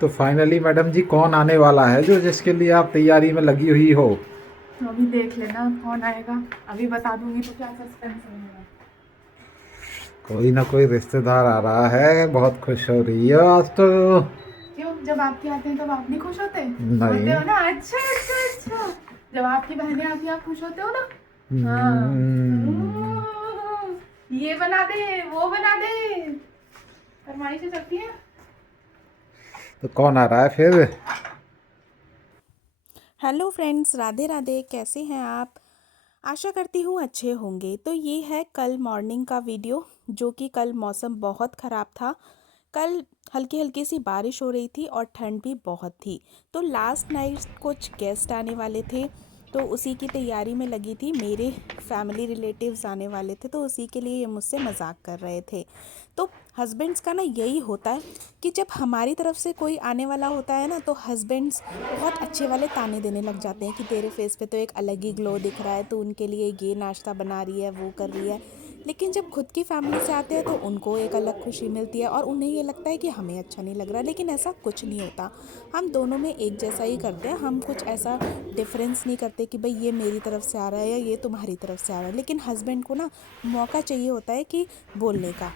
तो finally madam जी कौन आने वाला है जो जिसके लिए आप तैयारी में लगी हुई हो? तो अभी देख लेना कौन आएगा। अभी बता दूंगी तो क्या सस्पेंस रहेगा। कोई ना कोई रिश्तेदार आ रहा है, बहुत खुश हो रही है आज तो। क्यों, जब आपके आते हैं तब आप नहीं खुश होते? होते नहीं। हो ना। अच्छा अच्छा अच्छा। जब आपकी बहनें आती हैं आप खुश होते हो ना। हाँ। हम्म, ये बना दे, वो बना दे, फरमाइशें चलती हैं। तो कौन आ रहा है फिर? Hello friends, Radhe Radhe. कैसे हैं आप? आशा करती हूँ अच्छे होंगे। तो ये है कल मॉर्निंग का वीडियो, जो कि कल मौसम बहुत ख़राब था। कल हल्की हल्की सी बारिश हो रही थी और ठंड भी बहुत थी। तो लास्ट नाइट कुछ गेस्ट आने वाले थे, तो उसी की तैयारी में लगी थी। मेरे फैमिली रिलेटिव्स आने वाले थे, तो उसी के लिए ये मुझसे मजाक कर रहे थे। तो हस्बैंड्स का ना यही होता है कि जब हमारी तरफ से कोई आने वाला होता है ना, तो हस्बैंड्स बहुत अच्छे वाले ताने देने लग जाते हैं कि तेरे फेस पे तो एक अलग ही ग्लो दिख रहा है, तो उनके लिए ये नाश्ता बना रही है, वो कर रही है। लेकिन जब खुद की फैमिली से आते हैं तो उनको एक अलग खुशी मिलती है और उन्हें ये लगता है कि हमें अच्छा नहीं लग रहा। लेकिन ऐसा कुछ नहीं होता। हम दोनों में एक जैसा ही करते हैं। हम कुछ ऐसा डिफरेंस नहीं करते कि भाई ये मेरी तरफ से आ रहा है या ये तुम्हारी तरफ से आ रहा है। लेकिन हस्बैंड को ना मौका चाहिए होता है कि बोलने का।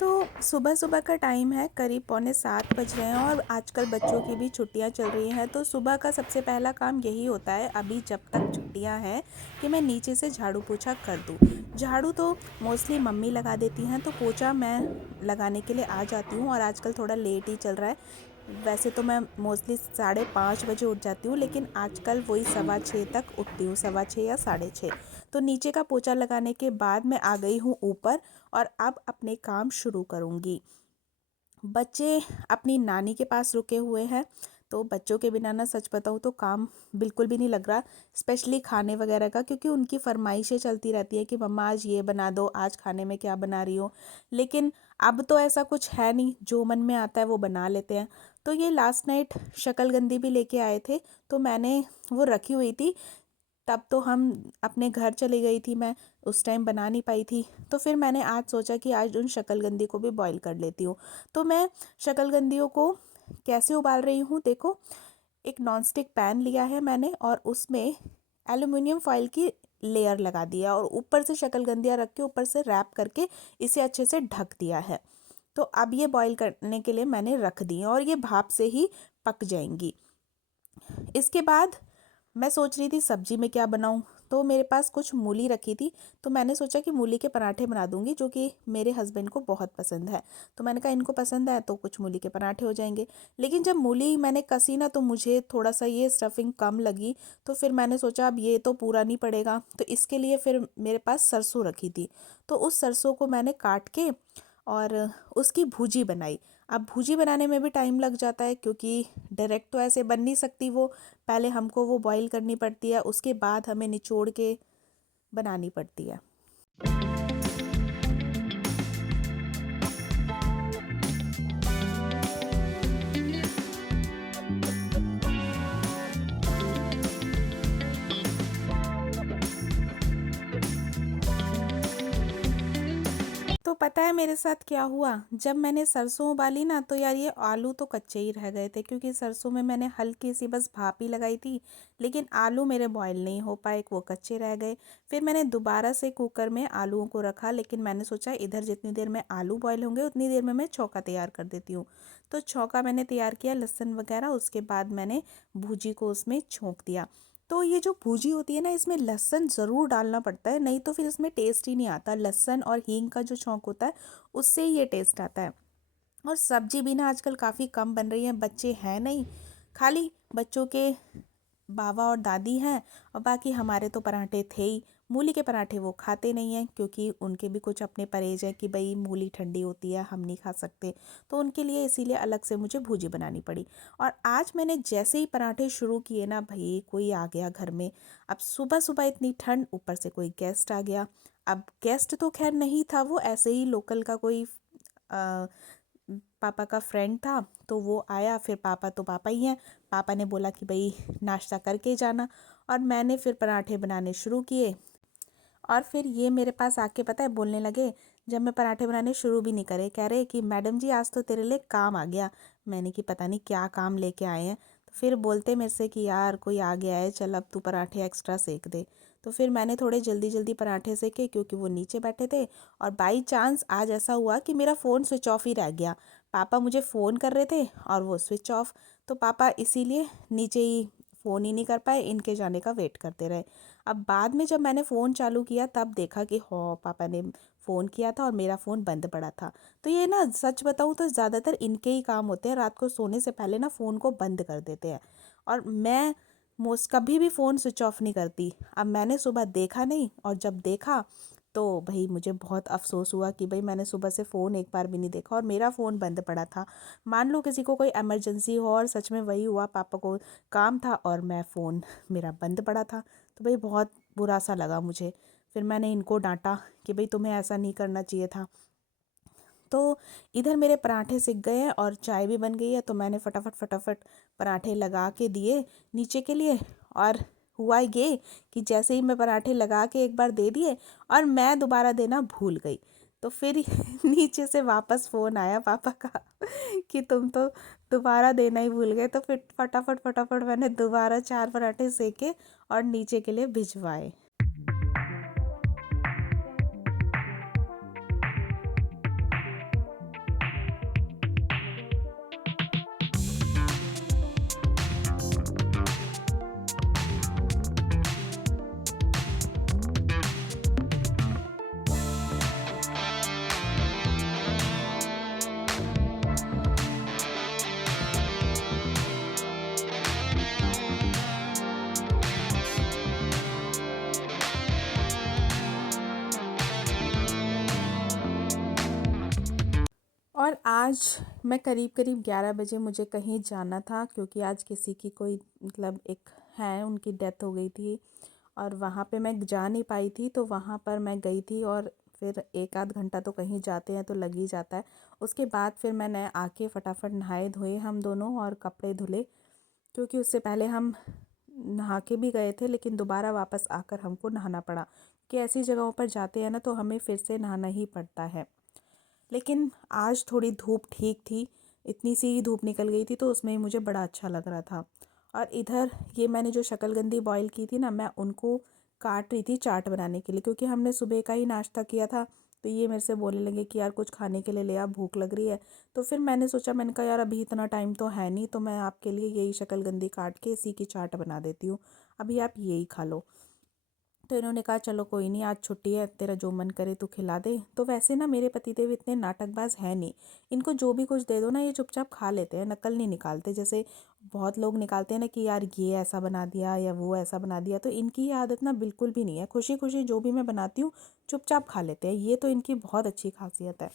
तो सुबह सुबह का टाइम है, करीब पौने 7 बज रहे हैं और आजकल बच्चों की भी छुट्टियां चल रही हैं। तो सुबह का सबसे पहला काम यही होता है, अभी जब तक छुट्टियां हैं, कि मैं नीचे से झाड़ू पोछा कर दूं। झाड़ू तो मोस्टली मम्मी लगा देती हैं, तो पोछा मैं लगाने के लिए आ जाती हूँ। और आजकल थोड़ा लेट ही चल रहा है। वैसे तो मैं मोस्टली 5:30 बजे उठ जाती हूँ, लेकिन आजकल वही 6:15 तक उठती हूँ, 6:15 या 6:30। तो नीचे का पोछा लगाने के बाद मैं आ गई हूँ ऊपर और अब अपने काम शुरू करूँगी। बच्चे अपनी नानी के पास रुके हुए हैं, तो बच्चों के बिना ना सच बताऊँ तो काम बिल्कुल भी नहीं लग रहा। स्पेशली खाने वगैरह का, क्योंकि उनकी फरमाइशें चलती रहती हैं कि मम्मा आज ये बना दो, आज खाने में क्या बना रही हो। लेकिन अब तो ऐसा कुछ है नहीं, जो मन में आता है वो बना लेते हैं। तो ये लास्ट नाइट शक्लगंदी भी लेके आए थे, तो मैंने वो रखी हुई थी। तब तो हम अपने घर चली गई थी, मैं उस टाइम बना नहीं पाई थी। तो फिर मैंने आज सोचा कि आज उन शक्लगंदी को भी बॉईल कर लेती हूँ। तो मैं शक्लगंदियों को कैसे उबाल रही हूँ, देखो। एक नॉन स्टिक पैन लिया है मैंने और उसमें एल्युमिनियम फॉयल की लेयर लगा दिया और ऊपर से शक्लगंदियाँ रख के ऊपर से रैप करके इसे अच्छे से ढक दिया है। तो अब ये बॉईल करने के लिए मैंने रख दी हैं और ये भाप से ही पक जाएंगी। इसके बाद मैं सोच रही थी सब्जी में क्या बनाऊं, तो मेरे पास कुछ मूली रखी थी। तो मैंने सोचा कि मूली के पराठे बना दूंगी, जो कि मेरे हस्बैंड को बहुत पसंद है। तो मैंने कहा इनको पसंद है तो कुछ मूली के पराठे हो जाएंगे। लेकिन जब मूली मैंने कसी ना, तो मुझे थोड़ा सा ये स्टफिंग कम लगी। तो फिर मैंने सोचा अब ये तो पूरा नहीं पड़ेगा, तो इसके लिए फिर मेरे पास सरसों रखी थी। तो उस सरसों को मैंने काट के और उसकी भुजी बनाई। अब भुजी बनाने में भी टाइम लग जाता है, क्योंकि डायरेक्ट तो ऐसे बन नहीं सकती वो। पहले हमको वो बॉईल करनी पड़ती है, उसके बाद हमें निचोड़ के बनानी पड़ती है। तो पता है मेरे साथ क्या हुआ? जब मैंने सरसों उबाली ना, तो यार ये आलू तो कच्चे ही रह गए थे, क्योंकि सरसों में मैंने हल्की सी बस भाप ही लगाई थी। लेकिन आलू मेरे बॉईल नहीं हो पाए, वो कच्चे रह गए। फिर मैंने दोबारा से कुकर में आलूओं को रखा, लेकिन मैंने सोचा इधर जितनी देर में आलू बॉईल होंगे उतनी देर में मैं छौंका तैयार कर देती हूँ। तो छौंका मैंने तैयार किया, लहसुन वगैरह, उसके बाद मैंने भूजी को उसमें छोंक दिया। तो ये जो भुजी होती है ना, इसमें लहसुन ज़रूर डालना पड़ता है, नहीं तो फिर इसमें टेस्ट ही नहीं आता। लहसुन और हींग का जो छौंक होता है, उससे ही ये टेस्ट आता है। और सब्जी भी ना आजकल काफ़ी कम बन रही है, बच्चे हैं नहीं, खाली बच्चों के बाबा और दादी हैं। और बाकी हमारे तो पराठे थे ही। मूली के पराठे वो खाते नहीं हैं, क्योंकि उनके भी कुछ अपने परहेज हैं कि भाई मूली ठंडी होती है, हम नहीं खा सकते। तो उनके लिए इसीलिए अलग से मुझे भुजी बनानी पड़ी। और आज मैंने जैसे ही पराठे शुरू किए ना, भाई कोई आ गया घर में। अब सुबह सुबह इतनी ठंड, ऊपर से कोई गेस्ट आ गया। अब गेस्ट तो खैर नहीं था, वो ऐसे ही लोकल का कोई अ, पापा का फ्रेंड था। तो वो आया, फिर पापा तो पापा ही हैं। पापा ने बोला कि भाई नाश्ता करके जाना। और मैंने फिर पराठे बनाने शुरू किए। और फिर ये मेरे पास आके पता है बोलने लगे, जब मैं पराठे बनाने शुरू भी नहीं करे, कह रहे कि मैडम जी आज तो तेरे लिए काम आ गया। मैंने कि पता नहीं क्या काम लेके आए हैं। तो फिर बोलते मेरे से कि यार कोई आ गया है, चल अब तू पराठे एक्स्ट्रा सेक दे। तो फिर मैंने थोड़े जल्दी जल्दी पराठे सेके क्योंकि वो नीचे बैठे थे। और बाई चांस आज ऐसा हुआ कि मेरा फ़ोन स्विच ऑफ ही रह गया। पापा मुझे फ़ोन कर रहे थे और वो स्विच ऑफ। तो पापा इसीलिए नीचे ही फ़ोन ही नहीं कर पाए, इनके जाने का वेट करते रहे। अब बाद में जब मैंने फ़ोन चालू किया तब देखा कि पापा ने फ़ोन किया था और मेरा फ़ोन बंद पड़ा था। तो ये ना सच बताऊँ तो ज़्यादातर इनके ही काम होते हैं, रात को सोने से पहले ना फ़ोन को बंद कर देते हैं। और मैं मोस्ट कभी भी फ़ोन स्विच ऑफ नहीं करती। अब मैंने सुबह देखा नहीं, और जब देखा तो भाई मुझे बहुत अफसोस हुआ कि भाई मैंने सुबह से फ़ोन एक बार भी नहीं देखा और मेरा फ़ोन बंद पड़ा था। मान लो किसी को कोई इमरजेंसी हो, और सच में वही हुआ, पापा को काम था और मैं फ़ोन मेरा बंद पड़ा था। तो भाई बहुत बुरा सा लगा मुझे। फिर मैंने इनको डांटा कि भाई तुम्हें ऐसा नहीं करना चाहिए था। तो इधर मेरे पराठे सिक गए हैं और चाय भी बन गई है, तो मैंने फटाफट फटाफट पराठे लगा के दिए नीचे के लिए। और हुआ ये कि जैसे ही मैं पराठे लगा के एक बार दे दिए और मैं दोबारा देना भूल गई, तो फिर नीचे से वापस फ़ोन आया पापा का कि तुम तो दोबारा देना ही भूल गए। तो फिर फटाफट फटाफट मैंने दोबारा 4 पराठे सेके और नीचे के लिए भिजवाए। और आज मैं करीब करीब 11 बजे मुझे कहीं जाना था, क्योंकि आज किसी की कोई मतलब एक है, उनकी डेथ हो गई थी और वहाँ पे मैं जा नहीं पाई थी। तो वहाँ पर मैं गई थी और फिर एक आध घंटा तो कहीं जाते हैं तो लग ही जाता है। उसके बाद फिर मैंने आके फटाफट नहाए धोए हम दोनों और कपड़े धुले, क्योंकि उससे पहले हम नहा के भी गए थे लेकिन दोबारा वापस आकर हमको नहाना पड़ा, कि ऐसी जगहों पर जाते हैं ना तो हमें फिर से नहाना ही पड़ता है। लेकिन आज थोड़ी धूप ठीक थी, इतनी सी ही धूप निकल गई थी तो उसमें ही मुझे बड़ा अच्छा लग रहा था। और इधर ये मैंने जो शकलकंदी बॉईल की थी ना, मैं उनको काट रही थी चाट बनाने के लिए, क्योंकि हमने सुबह का ही नाश्ता किया था। तो ये मेरे से बोलने लगे कि यार कुछ खाने के लिए ले आ, भूख लग रही है। तो फिर मैंने सोचा, मैंने कहा यार अभी इतना टाइम तो है नहीं, तो मैं आपके लिए यही शकलकंदी काट के इसी की चाट बना देती हूँ, अभी आप यही खा लो। तो इन्होंने कहा चलो कोई नहीं, आज छुट्टी है, तेरा जो मन करे तू खिला दे। तो वैसे ना मेरे पतिदेव इतने नाटकबाज है नहीं, इनको जो भी कुछ दे दो ना ये चुपचाप खा लेते हैं, नकल नहीं निकालते। जैसे बहुत लोग निकालते हैं ना कि यार ये ऐसा बना दिया या वो ऐसा बना दिया, तो इनकी ये आदत ना बिल्कुल भी नहीं है। खुशी खुशी जो भी मैं बनाती हूँ चुपचाप खा लेते हैं, ये तो इनकी बहुत अच्छी खासियत है।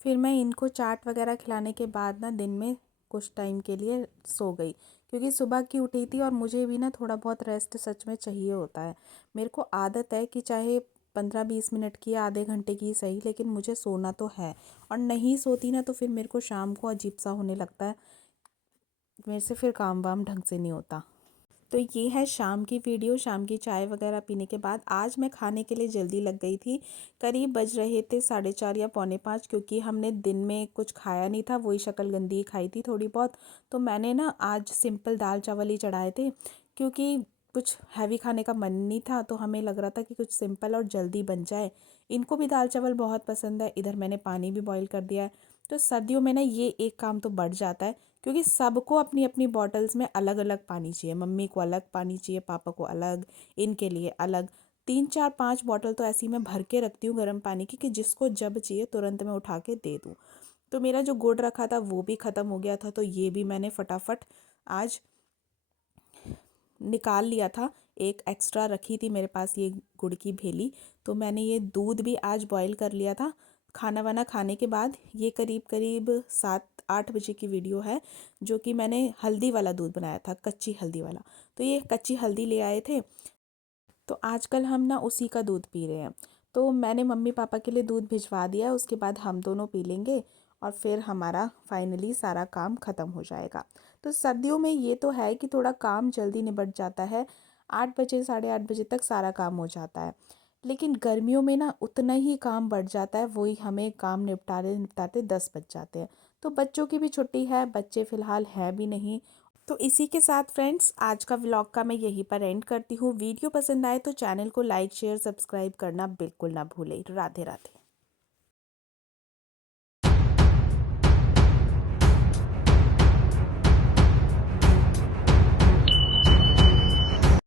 फिर मैं इनको चाट वगैरह खिलाने के बाद ना दिन में कुछ टाइम के लिए सो गई, क्योंकि सुबह की उठी थी और मुझे भी ना थोड़ा बहुत रेस्ट सच में चाहिए होता है। मेरे को आदत है कि चाहे 15-20 मिनट की या आधे घंटे की सही, लेकिन मुझे सोना तो है। और नहीं सोती ना तो फिर मेरे को शाम को अजीब सा होने लगता है, मेरे से फिर काम वाम ढंग से नहीं होता। तो ये है शाम की वीडियो, शाम की चाय वगैरह पीने के बाद। आज मैं खाने के लिए जल्दी लग गई थी, करीब बज रहे थे 4:30 या 4:45, क्योंकि हमने दिन में कुछ खाया नहीं था, वही शकलकंदी खाई थी थोड़ी बहुत। तो मैंने ना आज सिंपल दाल चावल ही चढ़ाए थे, क्योंकि कुछ हैवी खाने का मन नहीं था, तो हमें लग रहा था कि कुछ सिंपल और जल्दी बन जाए। इनको भी दाल चावल बहुत पसंद है। इधर मैंने पानी भी बॉईल कर दिया है। तो सर्दियों में ना ये एक काम तो बढ़ जाता है, क्योंकि सबको अपनी अपनी बॉटल्स में अलग अलग पानी चाहिए। मम्मी को अलग पानी चाहिए, पापा को अलग, इनके लिए अलग। 3 4 5 बॉटल तो ऐसी मैं भर के रखती हूँ गर्म पानी की, कि जिसको जब चाहिए तुरंत मैं उठा के दे दूँ। तो मेरा जो गुड़ रखा था वो भी ख़त्म हो गया था, तो ये भी मैंने फटाफट आज निकाल लिया था। एक एक्स्ट्रा रखी थी मेरे पास ये गुड़ की भेली, तो मैंने ये दूध भी आज बॉईल कर लिया था खाना वाना खाने के बाद। ये करीब करीब 7-8 बजे की वीडियो है, जो कि मैंने हल्दी वाला दूध बनाया था, कच्ची हल्दी वाला। तो ये कच्ची हल्दी ले आए थे, तो आजकल हम ना उसी का दूध पी रहे हैं। तो मैंने मम्मी पापा के लिए दूध भिजवा दिया, उसके बाद हम दोनों पी लेंगे और फिर हमारा फाइनली सारा काम ख़त्म हो जाएगा। तो सर्दियों में ये तो है कि थोड़ा काम जल्दी निबट जाता है, 8 बजे 8:30 बजे तक सारा काम हो जाता है। लेकिन गर्मियों में ना उतना ही काम बढ़ जाता है, वही हमें काम निपटाते निपटाते 10 बज जाते हैं। तो बच्चों की भी छुट्टी है, बच्चे फ़िलहाल हैं भी नहीं। तो इसी के साथ फ्रेंड्स आज का व्लॉग का मैं यहीं पर एंड करती हूँ। वीडियो पसंद आए तो चैनल को लाइक शेयर सब्सक्राइब करना बिल्कुल ना भूलें। राधे राधे।